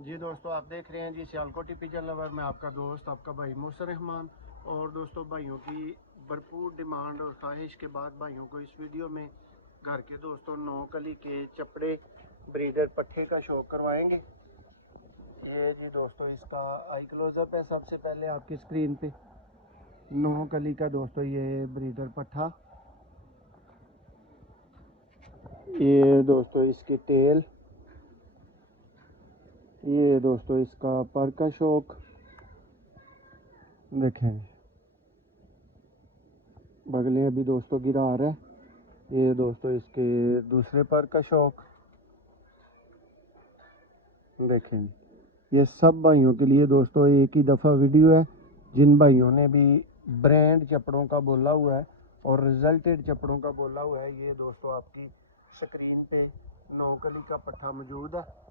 जी दोस्तों, आप देख रहे हैं जी सियालकोटी पिजन लवर में आपका दोस्त आपका भाई मोहसिन रहमान। और दोस्तों, भाइयों की भरपूर डिमांड और ख्वाहिश के बाद भाइयों को इस वीडियो में घर के दोस्तों 9 कली के चपड़े ब्रीडर पट्ठे का शौक करवाएंगे। ये जी दोस्तों, इसका आई क्लोजअप है। सबसे पहले आपकी स्क्रीन पे 9 कली का दोस्तों ये ब्रीडर पट्ठा। ये दोस्तों इसकी टेल, ये दोस्तों इसका पर का शौक देखें, बगले अभी दोस्तों गिरा आ रहा है। ये दोस्तों इसके दूसरे पर का शौक देखें। ये सब भाइयों के लिए दोस्तों एक ही दफ़ा वीडियो है। जिन भाइयों ने भी ब्रांड चपड़ों का बोला हुआ है और रिजल्टेड चपड़ों का बोला हुआ है, ये दोस्तों आपकी स्क्रीन पे 9 कली का पट्ठा मौजूद है।